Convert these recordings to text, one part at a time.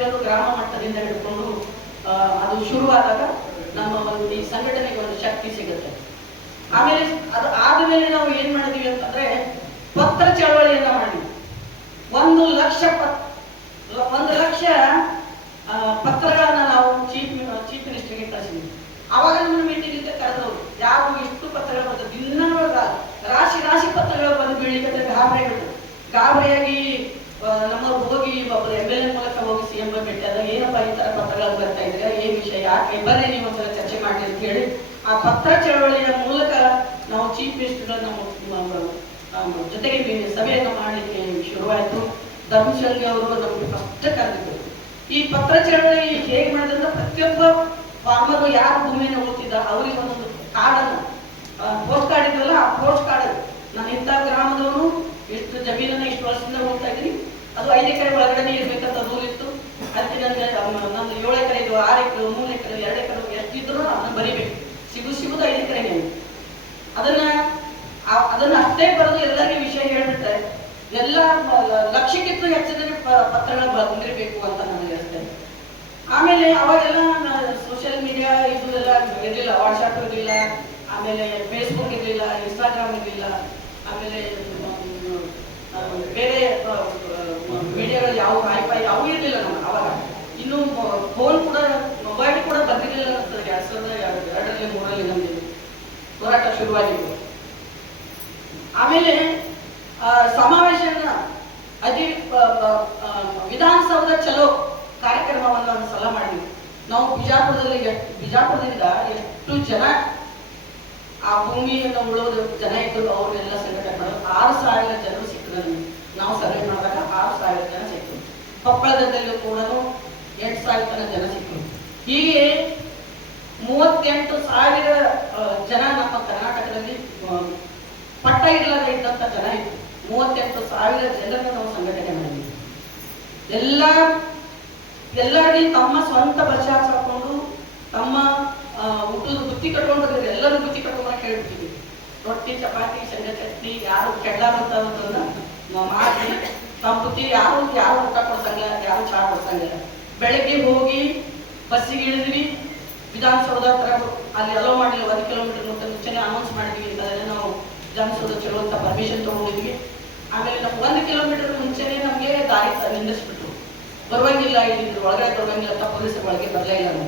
ಪ್ರತಿಯೊಂದು ಗ್ರಾಮ ಮಟ್ಟದಿಂದ ಹಿಡ್ಕೊಂಡು ಅದು ಶುರುವಾದಾಗ ನಮ್ಮ ಒಂದು ಈ ಸಂಘಟನೆಗೆ ಒಂದು ಶಕ್ತಿ ಸಿಗುತ್ತೆ. ಆಮೇಲೆ ಅದು ಆದಮೇಲೆ ನಾವು ಏನ್ ಮಾಡಿದೀವಿ ಅಂತಂದ್ರೆ ಪತ್ರ ಚಳವಳಿಯನ್ನ ಮಾಡಿದ್ವಿ. 1,00,000 ಪತ್ರಗಳನ್ನ ನಾವು ಚೀಫ್ ಮಿನಿಸ್ಟರ್ಗೆ ಕಳಿಸಿದ್ವಿ. ಅವಾಗ ನಮ್ಮ ಮೀಟಿಂಗ್ ಕರೆದವರು ಯಾರು ಇಷ್ಟು ಪತ್ರಗಳು ಬರ್ತದೆ, ದಿನ ರಾಶಿ ಪತ್ರಗಳು ಬಂದು ಬೀಳಿಕ್ಕೆ ಗಾಬರಿಯಾಗಿ ನಮ್ಮವ್ರು ಹೋಗಿ ಒಬ್ಬರು MLA ಮೂಲಕ ಹೋಗಿ CM ಭೇಟಿಯಾದಾಗ ಏನಪ್ಪ ಈ ತರ ಪತ್ರಗಳು ಬರ್ತಾ ಇದ್ರೆ ಏನ್ ವಿಷಯ, ಯಾಕೆ ಬರ್ರಿ ನೀವು ಒಂದ್ಸಲ ಚರ್ಚೆ ಮಾಡಿ ಅಂತ ಹೇಳಿ ಆ ಪತ್ರ ಚಳವಳಿಯ ಮೂಲಕ ನಾವು ಚೀಫ್ ಮಿನಿಸ್ಟರ್ ನಮ್ಮ ಜೊತೆಗೆ ಸಭೆಯನ್ನು ಮಾಡಲಿಕ್ಕೆ ಶುರುವಾಯಿತು. ಧರ್ಮಶಂಗಿ ಅವರು ನಮಗೆ ಫಸ್ಟ್ ಕರೆದಿದ್ದರು. ಈ ಪತ್ರ ಚಳವಳಿ ಹೇಗೆ ಮಾಡಿದ್ರೆ ಪ್ರತಿಯೊಬ್ಬ ಫಾರ್ಮರು ಯಾರು ಭೂಮಿಯನ್ನು ಹೋಗ್ತಿದ್ದ ಅವರಿಗೆ ಒಂದೊಂದು ಕಾರ್ಡನ್ನು ಪೋಸ್ಟ್ ಕಾರ್ಡ್ ಇದ್ದಲ್ಲ, ಆ ಪೋಸ್ಟ್ ಕಾರ್ಡ್ ನಾನು ಇಂಥ ಗ್ರಾಮದವರು ಎಷ್ಟು ಜಮೀನನ್ನ ಇಷ್ಟು ವರ್ಷದಿಂದ ಹೋಗ್ತಾ ಇದ್ದೀನಿ, ಅದು 5 ಎಕರೆ ಒಳಗಡೆ ಇರ್ಬೇಕಂತ ರೂಲ್ ಇತ್ತು. ಅದಕ್ಕೆ ನನಗೆ ನಂದು 7 ಎಕರೆ ಇದು 6 ಎಕರೆ 3 ಎಕರೆ 2 ಎಕರೆ ಎಷ್ಟಿದ್ರು ಅದನ್ನ ಬರಿಬೇಕು. ಸಿಗುದು 5 ಎಕರೆನೇ. ಅದನ್ನ ಅಷ್ಟೇ ಬರೆದು ಎಲ್ಲರಿಗೂ ವಿಷಯ ಹೇಳ್ಬಿಟ್ರೆ ಎಲ್ಲ ಲಕ್ಷಕ್ಕಿಂತ ಹೆಚ್ಚಿನ ಪತ್ರಗಳು ಬಂದಿರಬೇಕು ಅಂತ ನನಗೆ ಅನಿಸ್ತೇನೆ. ಆಮೇಲೆ ಅವಾಗೆಲ್ಲ ಸೋಷಿಯಲ್ ಮೀಡಿಯಾ ಇದು ಎಲ್ಲ ಇರಲಿಲ್ಲ, ವಾಟ್ಸ್ಆಪ್ ಇರಲಿಲ್ಲ, ಆಮೇಲೆ ಫೇಸ್ಬುಕ್ ಇರಲಿಲ್ಲ, ಇನ್ಸ್ಟಾಗ್ರಾಮ್ ಇರಲಿಲ್ಲ, ಆಮೇಲೆ ಬೇರೆ ಮೀಡಿಯಾಗಳು ಯಾವ ವೈಫೈ ಯಾವೂ ಇರಲಿಲ್ಲ ನಮ್ಗೆ ಅವಾಗ. ಇನ್ನು ಫೋನ್ ಕೂಡ ಮೊಬೈಲ್ ಕೂಡ ಬಂದಿರಲಿಲ್ಲ ಅನ್ಸ್ತದೆ. 2002ರಲ್ಲಿ 2003ರಲ್ಲಿ ನಮಗೆ ಹೋರಾಟ ಶುರುವಾಗಿತ್ತು. ಆಮೇಲೆ ಸಮಾವೇಶನ ವಿಧಾನಸೌಧ ಚಲೋ ಕಾರ್ಯಕ್ರಮವನ್ನು ಒಂದು ಸಲ ಮಾಡಿದ್ವಿ ನಾವು. ಬಿಜಾಪುರದಿಂದ ಎಷ್ಟು ಜನ ಆ ಭೂಮಿಯನ್ನು ಉಳೋದು ಜನ ಇದ್ದರು ಅವ್ರನ್ನೆಲ್ಲ ಸಂಘಟನೆ ಮಾಡೋದು 6,000 ಜನರು ಸಿಕ್ಕರು ನಮಗೆ. ನಾವು ಸರ್ವೆ ಮಾಡಿದಾಗ 6,000 ಜನ ಸಿಕ್ಕರು. ಕೊಪ್ಪಳದಲ್ಲಿ ಕೂಡ 8,000 ಜನ ಸಿಕ್ಕರು. ಹೀಗೆ 38,000 ಜನ ನಮ್ಮ ಕರ್ನಾಟಕದಲ್ಲಿ ಪಟ್ಟ ಇಲ್ಲದೆ ಇದ್ದಂತ ಜನ ಇತ್ತು. 38,000 ಜನರನ್ನು ನಾವು ಸಂಘಟನೆ ಮಾಡಿದ್ವಿ. ಎಲ್ಲರಿಗೆ ತಮ್ಮ ಸ್ವಂತ ಬಚಾವ್ ಹಾಕೊಂಡು ತಮ್ಮ ಊಟದ ಬುತ್ತಿ ಕಟ್ಕೊಂಡು ಬಂದಿದ್ರು. ಎಲ್ಲರೂ ಬುತ್ತಿ ಕಟ್ಕೊಂಡ ಕೇಳ್ಬಿಟ್ಟಿದ್ವಿ. ರೊಟ್ಟಿ ಚಪಾತಿ ಶೇಂಗಾ ಚಟ್ನಿ ಯಾರು ಕೆಡ್ಲಾರಂತದನ್ನ ಮಾಡಿ ತಮ್ಮ ಬುತ್ತಿ ಯಾರು ಊಟ ಕೊಡ್ಸಂಗ, ಯಾರು ಚಹಾ ಕೊಡ್ಸಂಗಿಲ್ಲ. ಬೆಳಗ್ಗೆ ಹೋಗಿ ಬಸ್ಸಿಗೆ ಇಳಿದ್ವಿ. ವಿಧಾನಸೌಧ ಹತ್ರ ಅಲ್ಲಿ ಅಲೋ ಮಾಡಲಿಲ್ಲ, 1 ಕಿಲೋಮೀಟರ್ ಮುಂಚೆನೆ ಅನೌನ್ಸ್ ಮಾಡಿದ್ವಿ. ಅದನ್ನ ನಾವು ವಿಧಾನಸೌಧ ಚಲೋ ಅಂತ ಪರ್ಮಿಷನ್ ತಗೊಂಡಿದ್ವಿ. ಆಮೇಲೆ ನಾವು 1 ಕಿಲೋಮೀಟರ್ ಮುಂಚೆನೆ ನಮಗೆ ದಾರಿ ನಿಲ್ಲಿಸ್ಬಿಟ್ರು. ಬರುವಂಗಿಲ್ಲ, ಇಲ್ಲಿ ಒಳಗಡೆ ಬರುವಂಗಿಲ್ಲ ಅಂತ ಪೊಲೀಸರ ಒಳಗೆ ಬರಲೇ ಇಲ್ಲ.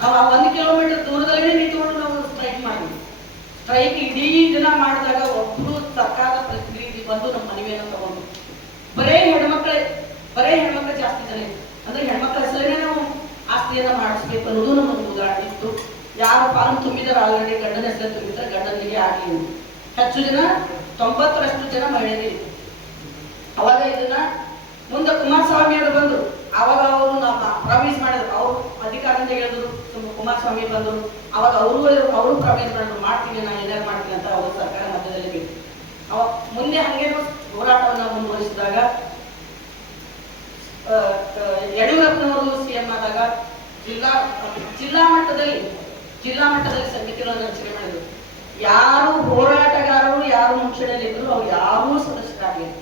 ನಾವು ಆ 1 ಕಿಲೋಮೀಟರ್ ದೂರದಲ್ಲೇ ನಿಂತ್ಕೊಂಡು ನಾವು ಸ್ಟ್ರೈಕ್ ಮಾಡಿದ್ವಿ. ಸ್ಟ್ರೈಕ್ ಇಡೀ ದಿನ ಮಾಡಿದಾಗ ಒಬ್ಬರು ಸರ್ಕಾರದ ಪ್ರತಿನಿಧಿ ಬಂದು ನಮ್ಮ ಮನವಿಯನ್ನು ತಗೊಂಡು ಬರೇ ಹೆಣ್ಮಕ್ಳು ಜಾಸ್ತಿ ಜನ ಇತ್ತು. ಅಂದ್ರೆ ಹೆಣ್ಮಕ್ಳ ಹೆಸರೇ ನಾವು ಆಸ್ತಿಯನ್ನ ಮಾಡಿಸ್ಬೇಕು ಅನ್ನೋದು ನಮ್ಮೊಂದು ಉದಾಹರಣೆ ಇತ್ತು. ಯಾರು ಫಾರ್ಮ್ ತುಂಬಿದಾರೆ ಆಲ್ರೆಡಿ ಗಂಡನ ಹೆಸರು ತುಂಬಿದ್ರೆ ಗಂಡನಿಗೆ ಆಗಲಿ. ಹೆಚ್ಚು ಜನ 90ರಷ್ಟು ಜನ ಮಹಿಳೆಯರೇ ಇತ್ತು. ಅವಾಗ ಇದನ್ನ ಮುಂದೆ ಕುಮಾರಸ್ವಾಮಿ ಅವರು ಬಂದರು. ಅವಾಗ ಅವರು ನಮ್ಮ ಪ್ರಾಮಿಸ್ ಮಾಡಿದ್ರು, ಅವರು ಅಧಿಕಾರದಿಂದ ಹೇಳಿದ್ರು. ಕುಮಾರಸ್ವಾಮಿ ಬಂದರು. ಅವಾಗ ಅವರು ಪ್ರಾಮಿಸ್ ಮಾಡಿದ್ರು, ಮಾಡ್ತೀನಿ ನಾನು ಏನಾರು ಮಾಡ್ತೀನಿ ಅಂತ. ಅವರು ಸರ್ಕಾರ ಮಧ್ಯದಲ್ಲಿ ಬೇಕು. ಅವಾಗ ಮುಂದೆ ಹಂಗೇನು ಹೋರಾಟವನ್ನು ಮುಂದುವರಿಸಿದಾಗ ಯಡಿಯೂರಪ್ಪನವರು CM ಆದಾಗ ಜಿಲ್ಲಾ ಮಟ್ಟದಲ್ಲಿ ಸಮಿತಿಗಳನ್ನು ರಚನೆ ಮಾಡಿದ್ರು. ಯಾರು ಹೋರಾಟಗಾರರು ಯಾರು ಮುಂಚೂಣಿಯಲ್ಲಿದ್ರು ಅವ್ರು ಯಾರೂ ಸದಸ್ಯರಾಗಲಿಲ್ಲ.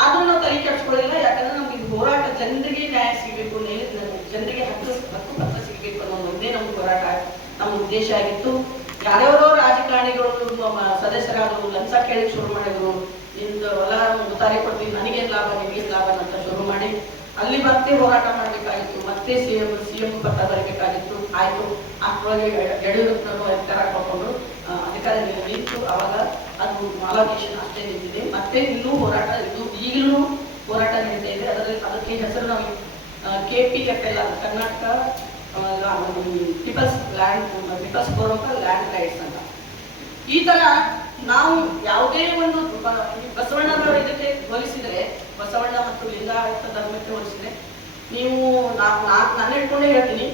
ಆದ್ರೂ ನಾವು ತಲೆ ಕೆಡಿಸ್ಕೊಳ್ಳಿಲ್ಲ. ಯಾಕಂದ್ರೆ ನಮ್ಗೆ ಇದು ಹೋರಾಟ ಜನರಿಗೆ ನ್ಯಾಯ ಸಿಗಬೇಕು, ಜನರಿಗೆ ಹಕ್ಕು ಪತ್ರ ಸಿಗಬೇಕು ಅನ್ನೋ ಒಂದೇ ನಮ್ಮ ಹೋರಾಟ, ನಮ್ಮ ಉದ್ದೇಶ ಆಗಿತ್ತು. ಯಾರ್ಯಾರೋ ರಾಜಕಾರಣಿಗಳು ಸದಸ್ಯರಾದರು, ಲಂಚ ಕೇಳಿ ಶುರು ಮಾಡಿದ್ರು. ನಿಮ್ದು ಹೊಲ ಮುತಾರಿ ಕೊಡ್ತೀವಿ, ನನಗೇನು ಲಾಭ ನಿಮಗೇನು ಲಾಭ ಅಂತ ಶುರು ಮಾಡಿ ಅಲ್ಲಿ ಮತ್ತೆ ಹೋರಾಟ ಮಾಡಬೇಕಾಗಿತ್ತು. ಮತ್ತೆ ಸಿಎಂ ಪತ್ರ ಬರಬೇಕಾಗಿತ್ತು. ಆಯ್ತು, ಅಷ್ಟರೊಳಗೆ ಯಡಿಯೂರಪ್ಪನವರು ಅಧಿಕಾರ ಕೊಟ್ಕೊಂಡು ಅಧಿಕಾರ ನಿಂತು ಅವಾಗ ಅದು ಅಲೋಕೇಶನ್ ಅಷ್ಟೇ ನಿಂತಿದೆ. ಮತ್ತೆ ಇನ್ನೂ ಹೋರಾಟ ಈಗಲೂ ಹೋರಾಟ ನಡೀತಾ ಇದೆ. ಅದಕ್ಕೆ ಹೆಸರು ನಾವು KPFL Karnataka people's forum for land rights ಅಂತ. ಈ ತರ ನಾವು ಯಾವುದೇ ಒಂದು ಬಸವಣ್ಣನವರ ಇದಕ್ಕೆ ಹೋಲಿಸಿದರೆ, ಬಸವಣ್ಣ ಮತ್ತು ಲಿಂಗಾಯತ ಧರ್ಮಕ್ಕೆ ಹೋಲಿಸಿದ್ರೆ, ನೀವು ನಾನು ಇಟ್ಕೊಂಡೇ ಹೇಳ್ತೀನಿ,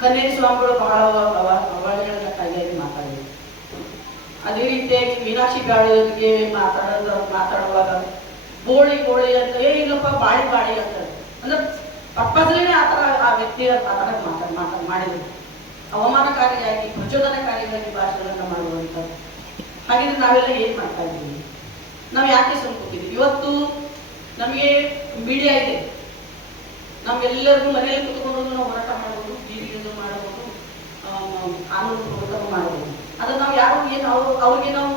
ಕನ್ನೇರಿ ಸ್ವಾಮಿಗಳು ಬಹಳ ಅವಹೇಳನಕ್ಕಾಗಿ ಮಾತಾಡಿದ್ರು. ಅದೇ ರೀತಿಯಾಗಿ ಮೀನಾಕ್ಷಿ ಬ್ಯಾಳಿಯವರಿಗೆ ಮಾತಾಡುವಾಗ ಗೋಳಿ ಅಂತ ಇಲ್ಲಪ್ಪ ಬಾಳಿ ಅಂತ ಅಂದ್ರೆ ಪರ್ಪಸ್ಲೇನೆ ಆತರ ಆ ವ್ಯಕ್ತಿ ಮಾಡಿದ್ರು. ಅವಮಾನಕಾರಿಯಾಗಿ ಪ್ರಚೋದನಕಾರಿಯಾಗಿ ಭಾಷೆಗಳನ್ನ ಮಾಡುವಂಥದ್ದು. ಹಾಗಿದ್ರೆ ನಾವೆಲ್ಲ ಏನ್ ಮಾಡ್ತಾ ಇದ್ದೀವಿ? ನಾವು ಯಾಕೆ ಸುಮ್ಕೊತೀವಿ? ಇವತ್ತು ನಮಗೆ ಮೀಡಿಯಾ ಇದೆ. ನಮ್ಗೆಲ್ಲರಿಗೂ ಮನೆಯಲ್ಲಿ ಕುತ್ಕೊಂಡು ನಾವು ಹೋರಾಟ ಮಾಡಬಹುದು, ಬೀದಿಗೆ ಮಾಡಬಹುದು, ಕಾನೂನು ಪ್ರವರ್ತನ ಮಾಡಬಹುದು. ಅದನ್ನ ನಾವು ಯಾರು ಏನು ಅವ್ರಿಗೆ ನಾವು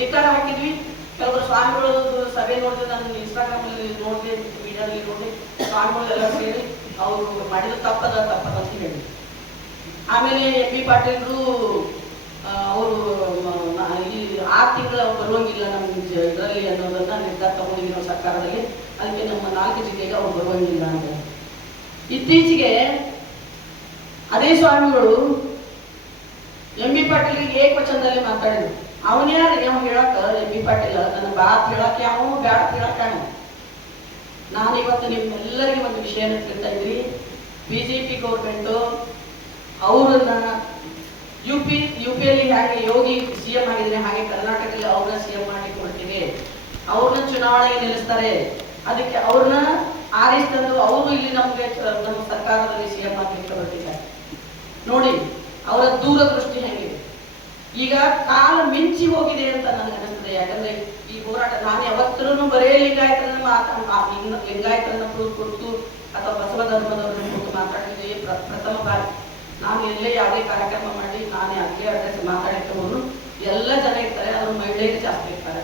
ಧಿಕ್ಕಾರ ಹಾಕಿದ್ವಿ. ಕೆಲವರು ಸ್ವಾಮಿಗಳು ಸಭೆ ನೋಡಿದ್ರೆ ನಾನು ಇನ್ಸ್ಟಾಗ್ರಾಮ್ ಅಲ್ಲಿ ನೋಡಿದೆ, ಮೀಡಿಯಾದಲ್ಲಿ ನೋಡಿದೆ, ಸ್ವಾಮಿಗಳೆಲ್ಲ ಸೇರಿ ಅವರು ಮಾಡಿದ ತಪ್ಪದ ಅಂತ ಹೇಳಿ. ಆಮೇಲೆ ಎಂ ಬಿ ಪಾಟೀಲ್ರು ಅವರು ಈ 6 ತಿಂಗಳು ಬರುವಂಗಿಲ್ಲ ನಮ್ಮ ಇದರಲ್ಲಿ ಅನ್ನೋದನ್ನ ನಿರ್ಧಾರ ತಗೊಂಡಿದ್ದೀವಿ ನಾವು ಸರ್ಕಾರದಲ್ಲಿ. ಅದಕ್ಕೆ ನಮ್ಮ 4 ಜಿಲ್ಲೆಗೆ ಅವ್ರು ಬರುವಂಗಿಲ್ಲ ಅಂತ. ಇತ್ತೀಚೆಗೆ ಅದೇ ಸ್ವಾಮಿಗಳು ಎಂ ಬಿ ಪಾಟೀಲ್ಗೆ ಏಕವಚನದಲ್ಲಿ ಮಾತಾಡಿದ್ರು. ಅವನ್ಯಾರು ಯಾವ ಹೇಳಕ್ಕ ಎಂ ಬಿ ಪಾಟೀಲ್ ನನ್ನ ಬಾತ್ ಹೇಳಕ್ಕೆ ಯಾವ ಬ್ಯಾಡ ಹೇಳಕ್ಕ. ನಾನು ಇವತ್ತು ನಿಮ್ಮೆಲ್ಲರಿಗೆ ಒಂದು ವಿಷಯನ ಹೇಳ್ತಾ ಇದ್ರಿ. ಬಿಜೆಪಿ ಗೌರ್ಮೆಂಟು ಅವರನ್ನ ಯುಪಿಯಲ್ಲಿ ಹಾಗೆ ಯೋಗಿ ಸಿಎಂ ಆಗಿದ್ರೆ ಹಾಗೆ ಕರ್ನಾಟಕದಲ್ಲಿ ಅವ್ರನ್ನ ಸಿಎಂ ಮಾಡಿ ಕೊಡ್ತೀವಿ, ಅವ್ರನ್ನ ಚುನಾವಣೆಗೆ ನಿಲ್ಲಿಸ್ತಾರೆ, ಅದಕ್ಕೆ ಅವ್ರನ್ನ ಆರಿಸ್ತಂದು ಅವರು ಇಲ್ಲಿ ನಮ್ಗೆ ನಮ್ಮ ಸರ್ಕಾರದಲ್ಲಿ ಸಿಎಂ ಆಗ್ಲಿಕ್ಕೆ ಹೊರಟಿದ್ದಾರೆ. ನೋಡಿ ಅವರ ದೂರದೃಷ್ಟಿ ಹೆಂಗಿದೆ. ಈಗ ಕಾಲ ಮಿಂಚಿ ಹೋಗಿದೆ ಅಂತ ನನಗೆ ಅನಿಸ್ತದೆ. ಯಾಕಂದ್ರೆ ಈ ಹೋರಾಟ ನಾನು ಯಾವತ್ತೂ ಬರೇ ಲಿಂಗಾಯತರನ್ನ ಕುರಿತು ಅಥವಾ ಬಸವ ಧರ್ಮದವರನ್ನ ಕುರಿತು ಮಾತಾಡಿದ್ರೆ ಪ್ರಥಮ ಬಾರಿ. ನಾನು ಎಲ್ಲೇ ಯಾವುದೇ ಕಾರ್ಯಕ್ರಮ ಮಾಡಿ ನಾನೇ ಅಲ್ಲೇ ಅಡ್ರೆಸ್ ಮಾತಾಡಿಕೊಂಡು ಎಲ್ಲ ಜನ ಇರ್ತಾರೆ, ಅದ್ರ ಮಹಿಳೆಯರು ಜಾಸ್ತಿ ಇರ್ತಾರೆ.